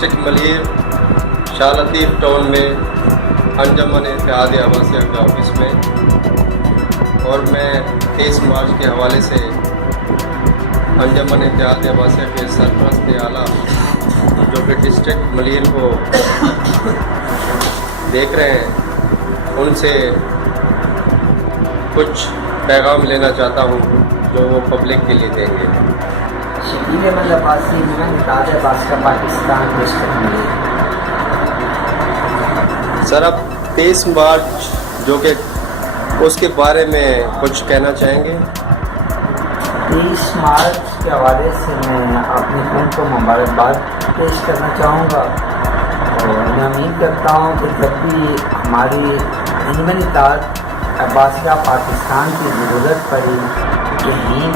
District Malir شاہ لطیف town میں انجمن اتحاد عباسیہ کے آفس میں، اور میں 23 مارچ کے حوالے سے انجمن اتحاد عباسیہ کے سرپرست اعلیٰ جو کہ ڈسٹرکٹ ملیر کو دیکھ رہے ہیں، ان سے کچھ پیغام لینا چاہتا ہوں جو وہ پبلک کے لیے دیں گے۔ شبیر احمد عباسی انجمن اتحاد عباسیہ پاکستان ڈسٹرکٹ ملیر۔ سر، آپ 23 مارچ جو کہ اس کے بارے میں کچھ کہنا چاہیں گے؟ 23 مارچ کے حوالے سے میں اپنی قوم کو مبارکباد پیش کرنا چاہوں گا، اور میں امید کرتا ہوں کہ جب بھی ہماری انجمن اتحاد عباسیہ پاکستان کی ضرورت پڑی کہیں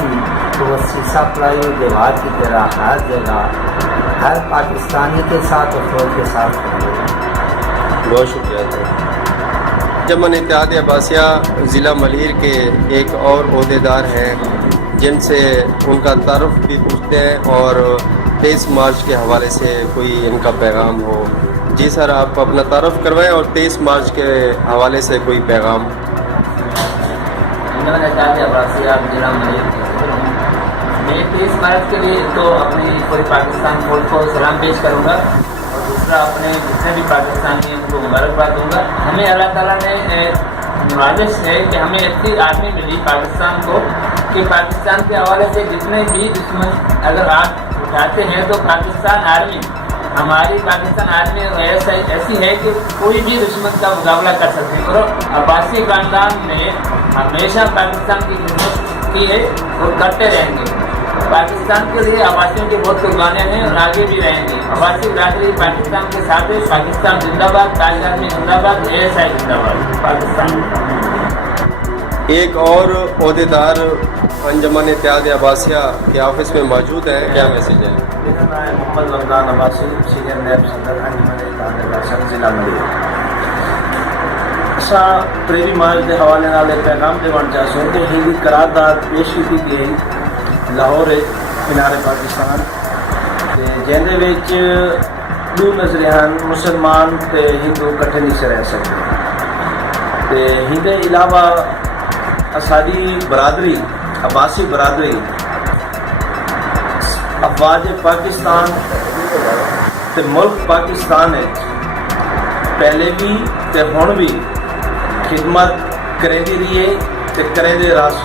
تو وہ سیسا پلائی اور دیوار کی طرح ہر جگہ ہر پاکستانی کے ساتھ اور فوج کے ساتھ کھڑے ہیں۔ بہت شکریہ سر۔ انجمن اتحاد عباسیہ ضلع ملیر کے ایک اور عہدیدار ہیں جن سے ان کا تعارف بھی پوچھتے ہیں اور 23 مارچ کے حوالے سے کوئی ان کا پیغام ہو۔ جی سر، آپ اپنا تعارف کروائیں اور 23 مارچ کے حوالے سے کوئی پیغام۔ انجمن اتحاد عباسیہ ضلع ملیر میں 23 مارچ کے لیے تو اپنی پوری پاکستان فوج کو سلام پیش کروں گا، اور دوسرا اپنے جتنے بھی پاکستانی ہیں ان کو مبارکباد دوں گا۔ ہمیں اللہ تعالیٰ نے نوازش ہے کہ ہمیں اتنی آرمی ملی پاکستان کو کہ پاکستان کے حوالے سے جتنے بھی دشمن اگر آپ اٹھاتے ہیں تو پاکستان آرمی ہماری پاکستان آرمی ایسی ہے کہ کوئی بھی دشمن کا مقابلہ کر سکتے ہیں، اور عباسی خاندان نے ہمیشہ پاکستان کی خدمت کی ہے اور کرتے رہیں گے۔ پاکستان کے لیے عباسیوں کی بہت قربانیاں ہیں اور آگے بھی رہیں گے۔ عباسی برادری پاکستان کے ساتھ ہے۔ پاکستان زندہ باد، تاج آرمی زندہ باد، ASI زندہ باد، پاکستان۔ ایک اور عہدیدار انجمن اتحاد عباسیہ کے آفس میں موجود ہیں، کیا میسیج ہے؟ میرا نام ہے محمد رمضان عباسی، سینئر نیب صدر انجمن اتحاد عباسیہ ضلع ملیر۔ اساں 23 مارچ کے حوالے نال ایک پیغام دینا چاہتے ہیں کہ ہندی قرارداد پیش کی گئی لاہور کنارے پاکستان، جن دو نظرے ہیں مسلمان تے ہندو کٹھے نہیں سے رہ سکتے۔ ہندے علاوہ ساری برادری عباسی برادری افواج پاکستان تے ملک پاکستان پہلے بھی تے ہن بھی خدمت کریں رہی ہے تے کریں دے راس۔